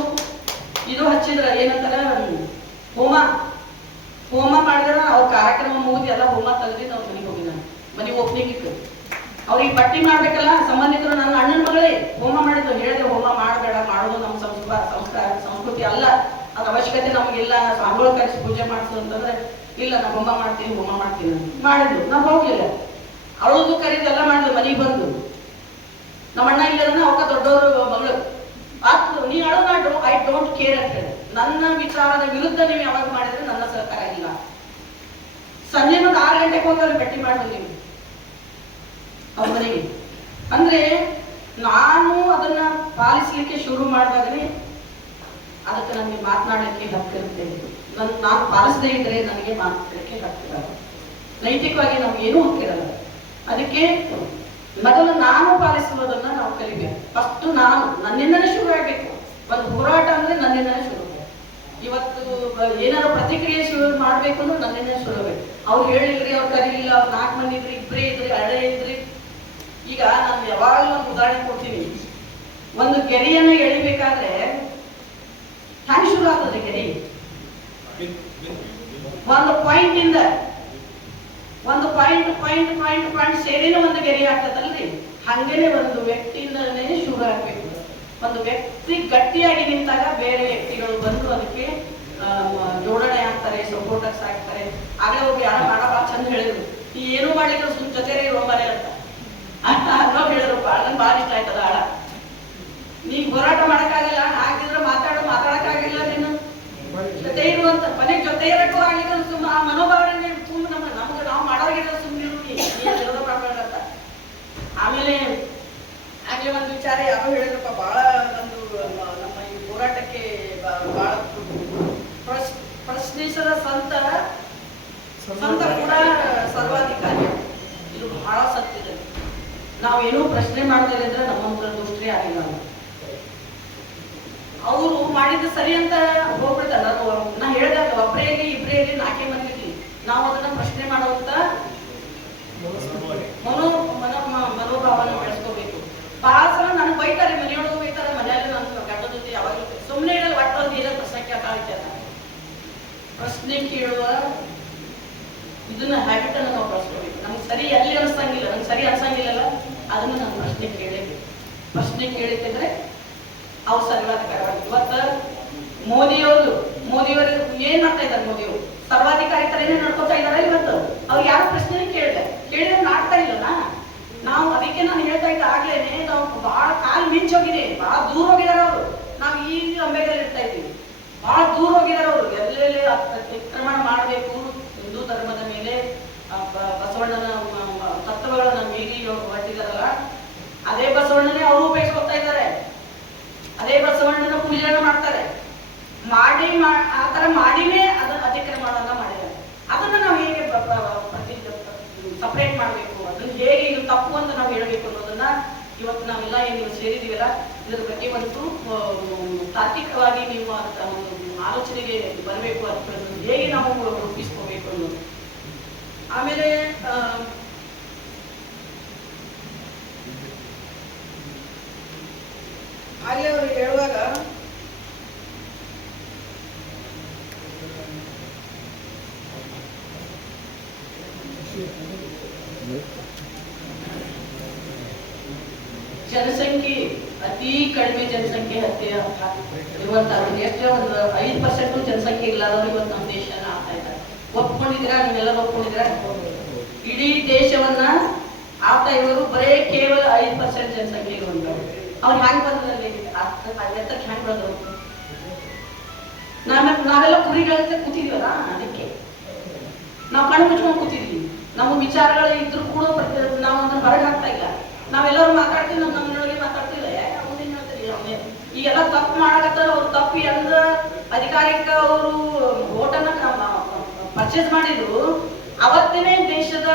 ಇದು ಹಚ್ಚಿದ್ರ ಏನಂತಾರ ಹೋಮ ಮಾಡಿದ್ರ ಅವ್ರ ಕಾರ್ಯಕ್ರಮ ಮುಗಿದು ಎಲ್ಲ ಹೋಮ ತೆಗೆದು ಅವ್ರ ಮನೆಗೆ ಹೋಗಿ ನಾನು ಮನೆಗೆ ಓಪನಿಂಗ್ ಇಟ್ಟು ಅವ್ರಿಗೆ ಪಟ್ಟಿ ಮಾಡ್ಬೇಕಲ್ಲ. ಸಂಬಂಧಿಕರು ನನ್ನ ಅಣ್ಣನ ಮಗಳೇ ಹೋಮ ಮಾಡಿದ್ರು, ಹೇಳಿದ್ರೆ ಹೋಮ ಮಾಡಬೇಡ, ಮಾಡೋದು ನಮ್ಮ ಸಂಸ್ಕೃತಿ ಅಲ್ಲ ಅದ ಅವಶ್ಯಕತೆ ನಮಗಿಲ್ಲ, ಸಾಂಗೋಳ ಕರೆಸಿ ಪೂಜೆ ಮಾಡಿಸು ಅಂತಂದ್ರೆ ಇಲ್ಲ ನಾ ಹೋಮ ಮಾಡ್ತೀನಿ ಮಾಡಿದ್ಲು. ನಾವು ಹೋಗ್ಲಿಲ್ಲ, ಅವಳದು ಕರೀದೆಲ್ಲ ಮಾಡಿದ್ಲು. ಮನೆಗೆ ಬಂದು ನಮ್ಮ ಅಣ್ಣ ಇಲ್ಲದನ್ನ ಅವಕ್ಕ ದೊಡ್ಡವರು ಮಗಳು ಆತು ನೀ ಅಳು ಐ ಡೋಂಟ್ ಕೇರ್ ಅಂತ ಹೇಳಿ. ನನ್ನ ವಿಚಾರದ ವಿರುದ್ಧ ನೀವು ಯಾವಾಗ ಮಾಡಿದ್ರೆ ನನ್ನ ಸಹಕಾರ ಇಲ್ಲ. ಸಂಜೆ ಒಂದು 6 ಗಂಟೆಗೆ ಹೋಗಿ ಅವ್ರು ಭೇಟಿ ಮಾಡಿದ್ವಿ ನೀವು ಅವ್ರ ಮನೆಗೆ. ಅಂದ್ರೆ ನಾನು ಅದನ್ನ ಪಾಲಿಸ್ಲಿಕ್ಕೆ ಶುರು ಮಾಡಿದಾಗನೇ ಅದಕ್ಕೆ ನನಗೆ ಮಾತನಾಡಲಿಕ್ಕೆ ಹಕ್ಕಿರುತ್ತೆ. ನಾನು ಪಾಲಿಸದೇ ಇದ್ರೆ ನನಗೆ ಮಾತಾಡಲಿಕ್ಕೆ ಹಕ್ಕಿರಲ್ಲ, ನೈತಿಕವಾಗಿ ನಮ್ಗೇನೂ ಹಕ್ಕಿರಲ್ಲ. ಅದಕ್ಕೆ ಮೊದಲು ನಾನು ಪಾಲಿಸುವುದನ್ನ ನಾವು ಕಲಿಬೇಕು. ಫಸ್ಟ್ ನಾನು ನನ್ನಿಂದನೇ ಶುರು ಆಗಬೇಕು. ಒಂದು ಹೋರಾಟ ಅಂದ್ರೆ ನನ್ನಿಂದನೇ ಶುರು. ಇವತ್ತು ಏನಾದ್ರು ಪ್ರತಿಕ್ರಿಯೆ ಶುರು ಮಾಡ್ಬೇಕು ಅಂದ್ರೆ ನನ್ನಿಂದನೇ ಶುರು ಆಗಬೇಕು. ಅವ್ರು ಹೇಳಿಲ್ರಿ, ಅವ್ರು ಕರೀಲಿಲ್ಲ, ಅವ್ರು 4 ಮಂದಿ ಇದ್ರಿ, ಇಬ್ಬರೇ ಇದ್ರಿ, ಹಳೆ ಇದ್ರಿ. ಈಗ ನಾನು ಯಾವಾಗಲೂ ಒಂದು ಉದಾಹರಣೆ ಕೊಡ್ತೀನಿ. ಒಂದು ಗೆರೆಯನ್ನು ಎಳಿಬೇಕಾದ್ರೆ ಹ್ಯಾಂಗ ಶುರು ಆಗ್ತದೆ ಗೆರೆ? ಒಂದು ಪಾಯಿಂಟ್ ಇಂದ ಒಂದು ಪಾಯಿಂಟ್ ಸೇರಿನ ಒಂದು ಗೆರೆ ಆಗ್ತದಲ್ರಿ. ಹಂಗೇನೆ ಒಂದು ವ್ಯಕ್ತಿಯಿಂದನೇ ಶುರು ಆಗ್ಬೇಕು. ಒಂದು ವ್ಯಕ್ತಿ ಗಟ್ಟಿಯಾಗಿ ನಿಂತಾಗ ಬೇರೆ ವ್ಯಕ್ತಿಗಳು ಬಂದು ಅದಕ್ಕೆ ಜೋಡಣೆ ಆಗ್ತಾರೆ, ಸಪೋರ್ಟರ್ಸ್ ಆಗ್ತಾರೆ. ಆಗಲೇ ಒಬ್ಬ ಯಾರ ಮಾಡೋ ಚಂದ ಹೇಳಿದ್ರು, ಈ ಏನು ಮಾಡಿದ್ರು ಸುಮ್ ಜೊತೆ ರೋಮನೆ ಅಂತ ಅನ್ನೋ ಹೇಳಿದ್ರು. ನನ್ಗೆ ಭಾಳ ಇಷ್ಟ ಆಯ್ತದ ಆಳ. ನೀ ಹೋರಾಟ ಮಾಡಕ್ಕಾಗಲ್ಲ, ಹಾಗಿದ್ರೆ ಮಾತಾಡಕ್ಕಾಗಿಲ್ಲ, ನೀನು ಜೊತೆ ಇರುವಂತ ಮನೆಗೆ ಜೊತೆ ಇರಕ್ಕೂ ಆಗಿಲ್ಲ. ಸುಮ್ಮ ಆ ಮನೋಭಾವನೆ ತುಂಬ ನಮ್ಗೆ ನಾವು ಮಾಡೋರ್ಗಿಲ್ಲ, ಸುಮ್ಮನೆ ಮಾಡ್ಬೇಕಂತ. ಆಮೇಲೆ ಒಂದು ವಿಚಾರ ಯಾರೋ ಹೇಳಿದ್ರಪ್ಪ, ಬಹಳ ಒಂದು ನಮ್ಮ ಈ ಹೋರಾಟಕ್ಕೆ ಬಹಳ ಪ್ರಶ್ನಿಸದ ಸಂತ ಕೂಡ ಸರ್ವಾಧಿಕಾರಿ. ಇದು ಬಹಳ ಸತ್ಯದ. ನಾವೇನೂ ಪ್ರಶ್ನೆ ಮಾಡದೇ ಇದ್ರೆ ನಮ್ಮಂತ ದೃಷ್ಟಿ ಆಗಿಲ್ಲ. ಅವರು ಮಾಡಿದ್ದು ಸರಿ ಅಂತ ಹೋಗ್ಬಿಡ್ತಾರೆ. ನಾ ಹೇಳಿದಾಗ ಒಬ್ಬರೇ ಇಬ್ಬರೇ ಇರಲಿ 4 ಮಂದಿ ಇರಲಿ, ನಾವು ಅದನ್ನ ಪ್ರಶ್ನೆ ಮಾಡುವಂತ ಮನೋಭಾವನೆ ಬೆಳೆಸ್ಕೋಬೇಕು. ಬಹಳ ಸಲ ನನಗೆ ಬೈತಾರೆ, ಮನೆಯೊಳಗೂ ಬೈತಾರೆ, ಮನೆಯಲ್ಲಿ ನನ್ನ ಗಂಡ ಜೊತೆ ಯಾವಾಗಲೂ ಸುಮ್ಮನೆ ಇರಲ್ಲ. ಒಟ್ಟೊಂದು ಏನೋ ಪ್ರಶ್ನೆ ಕೇಳ್ತಾ ಪ್ರಶ್ನೆ ಕೇಳುವ ಇದನ್ನ ಹ್ಯಾಬಿಟ್ ಅನ್ನು ನಾವು ಬೆಳೆಸ್ಕೋಬೇಕು. ನಮ್ಗೆ ಸರಿ ಎಲ್ಲಿ ಅನ್ಸಂಗಿಲ್ಲ, ನಂಗೆ ಸರಿ ಅನ್ಸಂಗಿಲ್ಲಲ್ಲ, ಅದನ್ನ ನಾನು ಪ್ರಶ್ನೆ ಕೇಳಬೇಕು. ಪ್ರಶ್ನೆ ಕೇಳಿದ್ರೆ ಅವ್ರು ಸರ್ವಾಧಿಕಾರವಾಗಿ. ಇವತ್ತ ಮೋದಿಯವರು ಏನ್ ಮಾಡ್ತಾ ಇದ್ದಾರೆ? ಮೋದಿಯವರು ಸರ್ವಾಧಿಕಾರಿ ತರನೇ ನಡ್ಕೋತಾ ಇದಾರೆ. ಇವತ್ತು ಅವ್ರು ಯಾವ ಪ್ರಶ್ನೆ ಕೇಳಿದ್ರೆ ನಾಡ್ತಾ ಇಲ್ಲಲ್ಲ. ನಾವು ಅದಕ್ಕೆ ನಾನು ಹೇಳ್ತಾ ಇದ್ದ ಆಗ್ಲೇನೆ, ನಾವು ಬಹಳ ಕಾಲು ಮಿಂಚೋಗಿದೆ, ಬಹಳ ದೂರ ಹೋಗಿದಾರೆ ಅವರು. ನಾವು ಈಗ ಅಂಬೇಗಲ್ಲಿ ಇರ್ತಾ ಇದ್ದೀವಿ, ಬಹಳ ದೂರ ಹೋಗಿದಾರೆ ಅವರು. ಎಲ್ಲೆಲ್ಲಿ ಅತಿಕ್ರಮಣ ಮಾಡಬೇಕು ಹಿಂದೂ ಧರ್ಮದ ಮೇಲೆ, ಬಸವಣ್ಣನ ತತ್ವಗಳನ್ನ ಮೀರಿ ಅವರು ಹೊರಟಿದಾರಲ್ಲ, ಅದೇ ಬಸವಣ್ಣನೇ ಅವರು ಉಪಯೋಗಿಸ್ಕೊತಾ ಇದ್ದಾರೆ. ಅದೇ ಬಸವಣ್ಣನ ಪೂಜೆನ ಮಾಡ್ತಾರೆ. ಆ ತರ ಮಾಡಿನೇ ಅದನ್ನ ಅತಿಕ್ರಮಣವನ್ನ ಮಾಡಿದ್ದಾರೆ. ಅದನ್ನ ನಾವು ಹೇಗೆ ಸಪರೇಟ್ ಮಾಡಬೇಕು, ಅದನ್ನ ಹೇಗೆ ಇದು ತಪ್ಪು ಅಂತ ನಾವು ಹೇಳಬೇಕು ಅನ್ನೋದನ್ನ ಇವತ್ತು ನಾವೆಲ್ಲ ಏನು ಸೇರಿದೀವಲ್ಲ, ಇದ್ರ ಬಗ್ಗೆ ಒಂದು ತಾರ್ಕಿಕವಾಗಿ ನೀವು ಒಂದು ಆಲೋಚನೆಗೆ ಬರಬೇಕು. ಅದನ್ನು ಹೇಗೆ ನಾವು ರೂಪಿಸ್ಕೋಬೇಕು ಅನ್ನೋದು. ಆಮೇಲೆ ಹಾಗೆ ಅವರು ಹೇಳುವಾಗ ಜನಸಂಖ್ಯೆ ಅತಿ ಕಡಿಮೆ ಜನಸಂಖ್ಯೆ ಹತ್ಯೆ ಇರುವಂತ ಎಷ್ಟು ಒಂದು 5% ಜನಸಂಖ್ಯೆ ಇಲ್ಲದವರು ಇವತ್ತು ನಮ್ಮ ದೇಶನ ಆಡ್ತಾ ಇದ್ದಾರೆ. ಒಪ್ಕೊಂಡಿದ್ದೀರಾ? ನೀವೆಲ್ಲ ಒಪ್ಕೊಂಡಿದ್ದೀರಾ? ಇಡೀ ದೇಶವನ್ನ ಆಡ್ತಾ ಇರೋರು ಬರೇ ಕೇವಲ 5% ಜನಸಂಖ್ಯೆ ಇರುವಂತವ್ರು. ಅವ್ರು ಹ್ಯಾಂಗ್ ಬಂದ್ರಲ್ಲಿ ಎತ್ತಕ್ಕೆ ಹ್ಯಾಂಗ್ ಬಂದ್ರು? ನಾವೆಲ್ಲ ಕುರಿಗಳಂತೆ ಕೂತಿದೀವಲ್ಲ, ಅದಕ್ಕೆ ನಾವು ಕಣ್ಣು ಮುಚ್ಕೊಂಡು ಕೂತಿದ್ವಿ. ನಮ್ಮ ವಿಚಾರಗಳು ಇದ್ರು ಕೂಡ ನಾವು ಅದನ್ನ ಹೊರಗೆ ಹಾಕ್ತಾ ಇಲ್ಲ. ನಾವೆಲ್ಲರೂ ಮಾತಾಡ್ತೀವಿ, ನಮ್ಮನೊಳಗೆ ಮಾತಾಡ್ತಿಲ್ಲ. ಈಗೆಲ್ಲ ತಪ್ಪು ಮಾಡಕತ್ತಾರ. ಅವ್ರು ತಪ್ಪು ಎಂದ ಅಧಿಕಾರಿಕ ಅವರು ಓಟನ್ನ ಪರ್ಚೇಸ್ ಮಾಡಿದ್ರು, ಅವತ್ತೇನೆ ದೇಶದ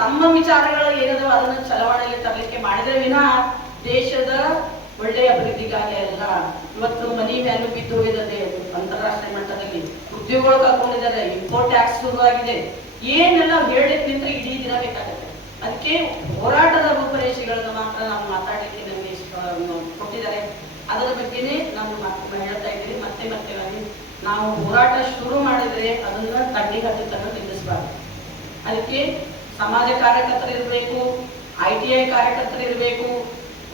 ತಮ್ಮ ವಿಚಾರಗಳು ಏನಿದಾವ ಅದನ್ನ ಚಲಾವಣೆಯಲ್ಲಿ ತರಲಿಕ್ಕೆ ಮಾಡಿದ್ರೆ ವಿನ ದೇಶದ ಒಳ್ಳೆಯ ಅಭಿವೃದ್ಧಿಗಾಗಿ ಅಲ್ಲ. ಇವತ್ತು ಮನಿ ವ್ಯಾಲ್ಯೂ ಬಿದ್ದು ಹೋಗಿದೆ. ಅಂತಾರಾಷ್ಟ್ರೀಯ ಮಟ್ಟದಲ್ಲಿ ಉದ್ಯೋಗಗಳು ಕಳ್ಕೊಂಡಿದ್ದಾರೆ, ಇಂಪೋರ್ಟ್ ಟ್ಯಾಕ್ಸ್ ಶುರುವಾಗಿದೆ. ಏನೆಲ್ಲ ಹೇಳಲಿಕ್ಕೆ ನಿಂತ್ರೆ ಇಡೀ ದಿನ ಬೇಕಾಗುತ್ತೆ. ಅದಕ್ಕೆ ಹೋರಾಟದ ರೂಪರೇಷೆಗಳನ್ನ ಮಾತ್ರ ನಾವು ಮಾತಾಡಲಿಕ್ಕೆ ನಮಗೆ ಕೊಟ್ಟಿದ್ದಾರೆ. ಅದರ ಬಗ್ಗೆನೇ ನಾನು ಹೇಳ್ತಾ ಇದ್ದೀನಿ. ಮತ್ತೆ ನಾವು ಹೋರಾಟ ಶುರು ಮಾಡಿದ್ರೆ ಅದನ್ನ ತಡ್ಡಿ ಹತ್ತನ್ನು ನಿಲ್ಲಿಸಬಾರ್ದು. ಅದಕ್ಕೆ ಸಮಾಜ ಕಾರ್ಯಕರ್ತರು ಇರಬೇಕು, ITI ಕಾರ್ಯಕರ್ತರು ಇರಬೇಕು,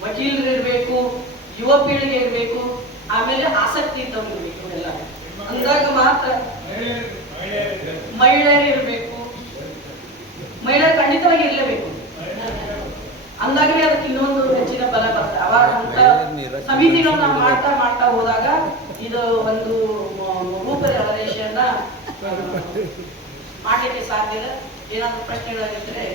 ವಕೀಲರು ಇರಬೇಕು, ಯುವ ಪೀಳಿಗೆ ಇರಬೇಕು, ಆಮೇಲೆ ಆಸಕ್ತಿ ಇದ್ದವ್ರು ಇರಬೇಕು. ಬಂದಾಗಲೇ ಅದಕ್ಕೆ ಇನ್ನೊಂದು ಹೆಚ್ಚಿನ ಬಲ ಬರ್ತದೆ. ಅವಾಗ ಅಂತ ಸಮಿತಿಗಳನ್ನ ಮಾಡ್ತಾ ಮಾಡ್ತಾ ಹೋದಾಗ ಇದು ಒಂದು ರೂಪರೇಷೆಯನ್ನ ಮಾಡಲಿಕ್ಕೆ ಸಾಧ್ಯ ಇದೆ. ಏನಾದರೂ ಪ್ರಶ್ನೆಗಳಿದ್ದರೆ